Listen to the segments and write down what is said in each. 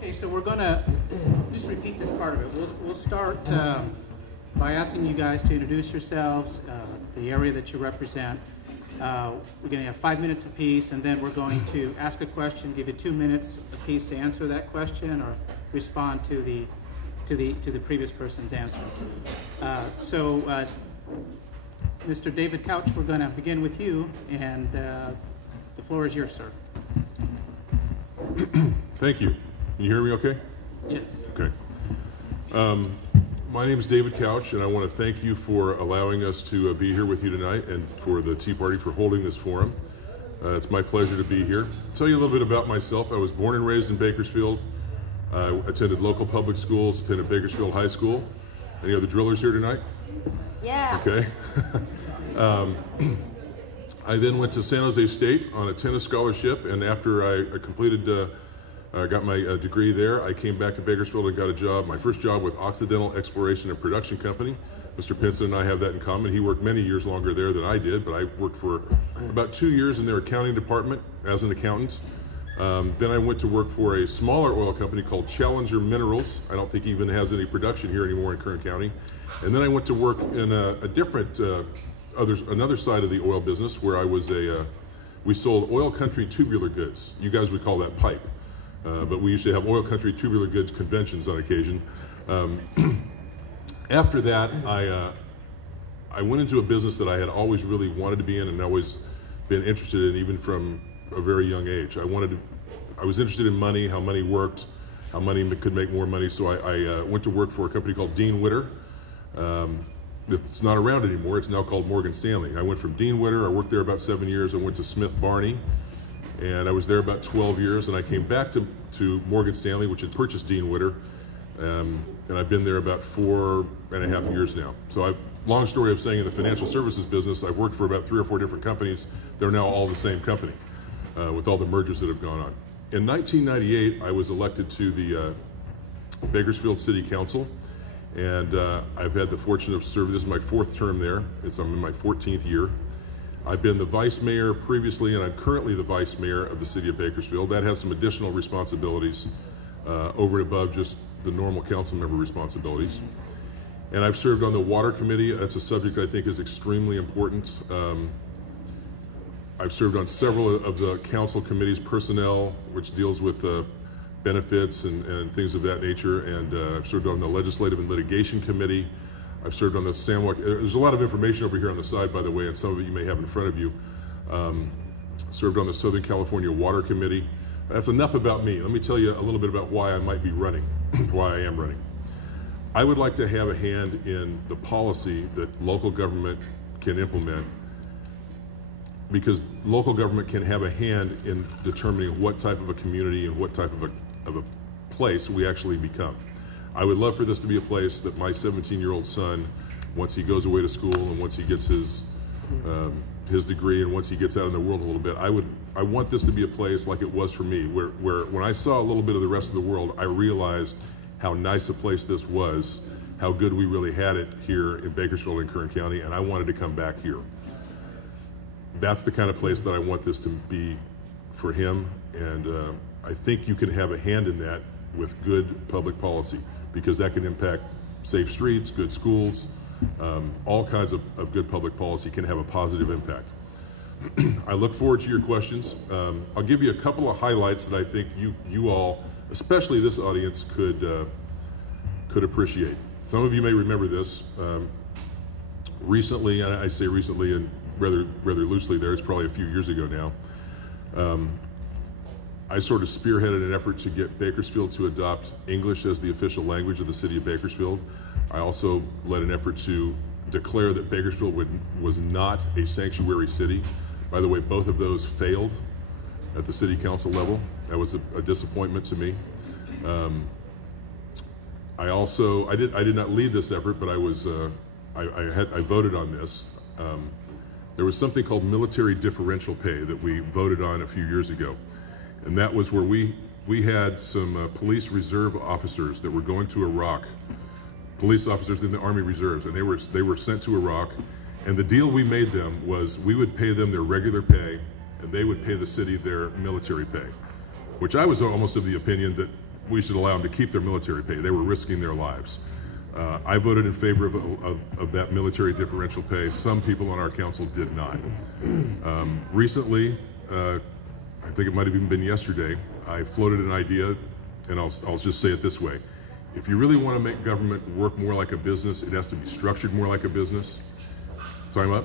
Okay, so we're going to just repeat this part of it. We'll start by asking you guys to introduce yourselves, the area that you represent. We're going to have 5 minutes apiece, and then we're going to ask a question, give you 2 minutes apiece to answer that question or respond to the previous person's answer. Mr. David Couch, we're going to begin with you, and the floor is yours, sir. Thank you. Can you hear me okay? Yes. Okay. My name is David Couch, and I want to thank you for allowing us to be here with you tonight and for the Tea Party for holding this forum. It's my pleasure to be here. I'll tell you a little bit about myself. I was born and raised in Bakersfield. I attended local public schools, attended Bakersfield High School. Any other drillers here tonight? Yeah. Okay. I then went to San Jose State on a tennis scholarship, and after I completed, got my degree there, I came back to Bakersfield and got a job, my first job with Occidental Exploration and Production Company. Mr. Pinson and I have that in common. He worked many years longer there than I did, but I worked for about 2 years in their accounting department as an accountant. Then I went to work for a smaller oil company called Challenger Minerals. I don't think he even has any production here anymore in Kern County. And then I went to work in a different, another side of the oil business where I was we sold oil country tubular goods. You guys would call that pipe. But we used to have oil country tubular goods conventions on occasion. After that, I went into a business that I had always really wanted to be in and always been interested in, even from a very young age. I was interested in money, how money worked, how money could make more money. So I went to work for a company called Dean Witter. It's not around anymore. It's now called Morgan Stanley. I went from Dean Witter. I worked there about 7 years. I went to Smith Barney, and I was there about 12 years. And I came back to Morgan Stanley, which had purchased Dean Witter, and I've been there about 4.5 years now. So long story of saying, in the financial services business, I've worked for about 3 or 4 different companies. They're now all the same company, with all the mergers that have gone on. In 1998, I was elected to the Bakersfield City Council. And I've had the fortune of serving. This is my 4th term there. I'm in my 14th year. I've been the vice mayor previously, and I'm currently the vice mayor of the city of Bakersfield. That has some additional responsibilities over and above just the normal council member responsibilities. And I've served on the water committee. That's a subject I think is extremely important. I've served on several of the council committees, personnel, which deals with benefits and things of that nature, and I've served on the Legislative and Litigation Committee. I've served on the there's a lot of information over here on the side, by the way, and some of it you may have in front of you. Served on the Southern California Water Committee. That's enough about me. Let me tell you a little bit about why I might be running, why I am running. I would like to have a hand in the policy that local government can implement, because local government can have a hand in determining what type of a community and what type of a place we actually become. I would love for this to be a place that my 17-year-old son, once he goes away to school and once he gets his degree and once he gets out in the world a little bit, I want this to be a place like it was for me, where when I saw a little bit of the rest of the world, I realized how nice a place this was, how good we really had it here in Bakersfield and Kern County, and I wanted to come back here. That's the kind of place that I want this to be for him, and I think you can have a hand in that with good public policy, because that can impact safe streets, good schools, all kinds of good public policy can have a positive impact. I look forward to your questions. I'll give you a couple of highlights that I think you all, especially this audience, could appreciate. Some of you may remember this. Recently, and I say recently and rather loosely there, it's probably a few years ago now, I sort of spearheaded an effort to get Bakersfield to adopt English as the official language of the city of Bakersfield. I also led an effort to declare that Bakersfield was not a sanctuary city. By the way, both of those failed at the city council level. That was a disappointment to me. I did not lead this effort, but I voted on this. There was something called military differential pay that we voted on a few years ago. And that was where we had some police reserve officers that were going to Iraq, police officers in the Army Reserves, and they were sent to Iraq. And the deal we made them was we would pay them their regular pay, and they would pay the city their military pay, which I was almost of the opinion that we should allow them to keep their military pay. They were risking their lives. I voted in favor of that military differential pay. Some people on our council did not. Recently, I think it might have even been yesterday, I floated an idea, and I'll just say it this way. If you really want to make government work more like a business, it has to be structured more like a business. Time up?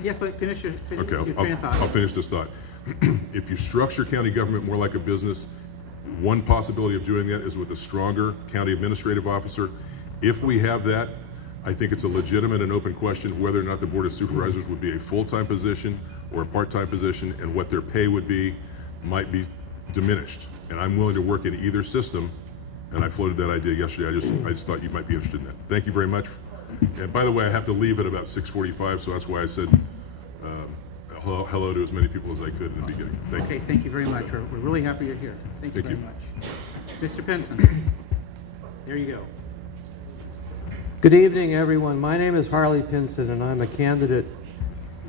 Yes, but finish your train of thought. I'll finish this thought. If you structure county government more like a business, one possibility of doing that is with a stronger county administrative officer. If we have that, I think it's a legitimate and open question whether or not the Board of Supervisors would be a full-time position or a part-time position, and what their pay would be might be diminished. And I'm willing to work in either system, and I floated that idea yesterday. I just thought you might be interested in that. Thank you very much. And by the way, I have to leave at about 6:45, so that's why I said hello to as many people as I could in the beginning. Thank you. Okay, thank you very much. We're really happy you're here. Thank you very much. Mr. Pinson, there you go. Good evening, everyone. My name is Harvey Pinson, and I'm a candidate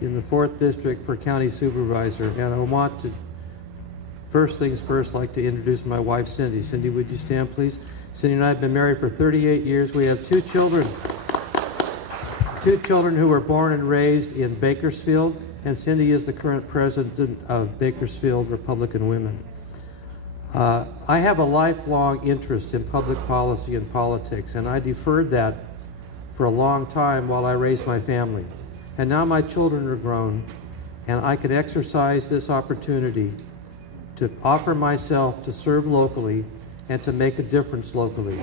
in the 4th District for County Supervisor. And I want to, first things first, like to introduce my wife, Cindy. Cindy, would you stand, please? Cindy and I have been married for 38 years. We have 2 children. 2 children who were born and raised in Bakersfield, and Cindy is the current president of Bakersfield Republican Women. I have a lifelong interest in public policy and politics, and I deferred that for a long time while I raised my family. And now my children are grown, and I can exercise this opportunity to offer myself to serve locally and to make a difference locally.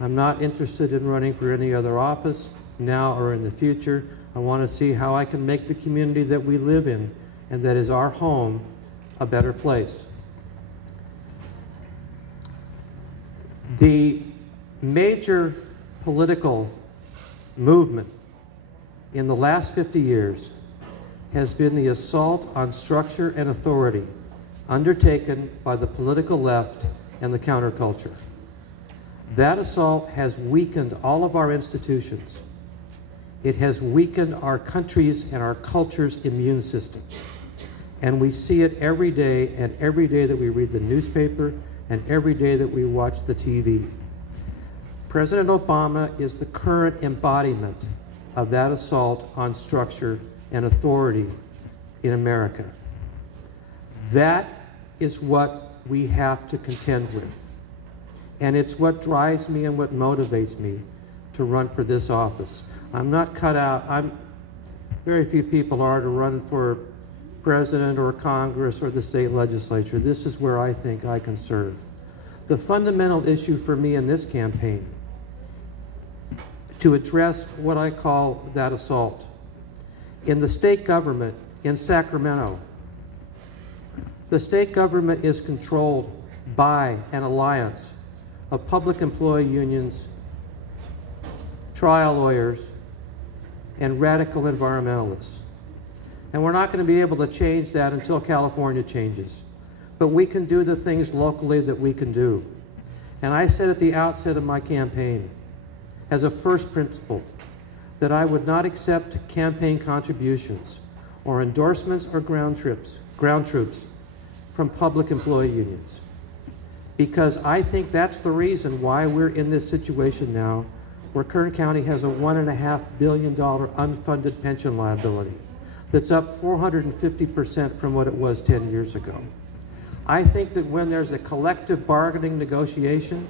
I'm not interested in running for any other office now or in the future. I want to see how I can make the community that we live in and that is our home a better place. The major political movement in the last 50 years has been the assault on structure and authority undertaken by the political left and the counterculture. That assault has weakened all of our institutions. It has weakened our country's and our culture's immune system. And we see it every day, and every day that we read the newspaper, and every day that we watch the TV. President Obama is the current embodiment of that assault on structure and authority in America. That is what we have to contend with. And it's what drives me and what motivates me to run for this office. I'm not cut out, very few people are to run for president or Congress or the state legislature. This is where I think I can serve. The fundamental issue for me in this campaign, to address what I call that assault. In the state government in Sacramento, the state government is controlled by an alliance of public employee unions, trial lawyers, and radical environmentalists. And we're not going to be able to change that until California changes. But we can do the things locally that we can do. And I said at the outset of my campaign, as a first principle, that I would not accept campaign contributions or endorsements or ground troops from public employee unions. Because I think that's the reason why we're in this situation now, where Kern County has a $1.5 billion unfunded pension liability that's up 450% from what it was 10 years ago. I think that when there's a collective bargaining negotiation,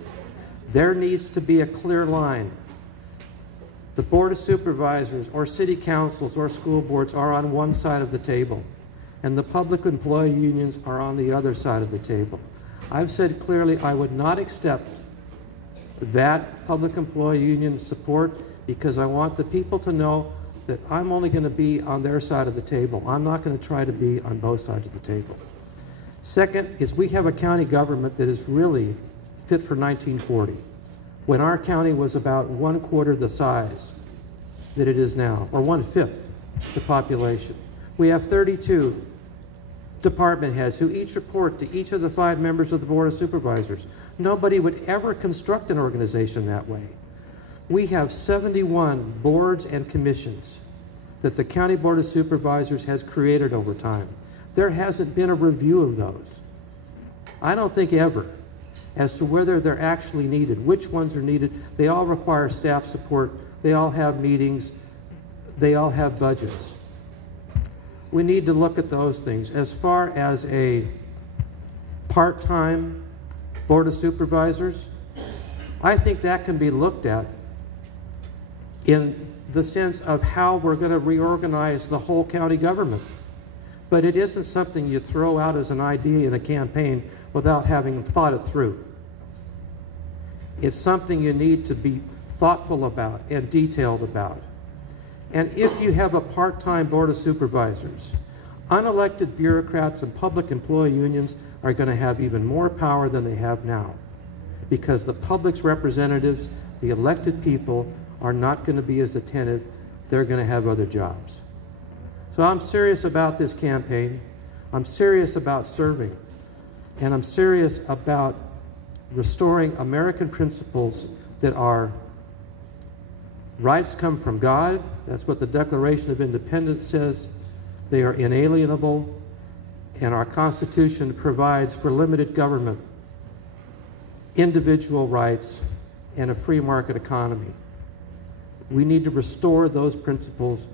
there needs to be a clear line. The Board of Supervisors or city councils or school boards are on one side of the table, and the public employee unions are on the other side of the table. I've said clearly I would not accept that public employee union support because I want the people to know that I'm only going to be on their side of the table. I'm not going to try to be on both sides of the table. Second is we have a county government that is really fit for 1940, when our county was about 1/4 the size that it is now, or 1/5 the population. We have 32 department heads who each report to each of the 5 members of the Board of Supervisors. Nobody would ever construct an organization that way. We have 71 boards and commissions that the County Board of Supervisors has created over time. There hasn't been a review of those. I don't think ever. as to whether they're actually needed, which ones are needed. They all require staff support. They all have meetings. They all have budgets. We need to look at those things. As far as a part-time Board of Supervisors, I think that can be looked at in the sense of how we're going to reorganize the whole county government. But it isn't something you throw out as an idea in a campaign without having thought it through. It's something you need to be thoughtful about and detailed about. And if you have a part-time Board of Supervisors, unelected bureaucrats and public employee unions are going to have even more power than they have now, because the public's representatives, the elected people, are not going to be as attentive. They're going to have other jobs. So I'm serious about this campaign. I'm serious about serving. And I'm serious about restoring American principles that are rights come from God. That's what the Declaration of Independence says. They are inalienable. And our Constitution provides for limited government, individual rights, and a free market economy. We need to restore those principles.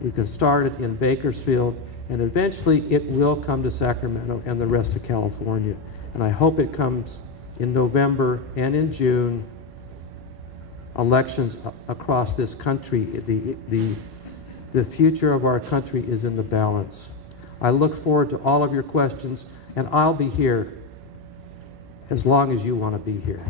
We can start it in Bakersfield, and eventually it will come to Sacramento and the rest of California. And I hope it comes in November and in June. Elections across this country, the future of our country is in the balance. I look forward to all of your questions, and I'll be here as long as you want to be here.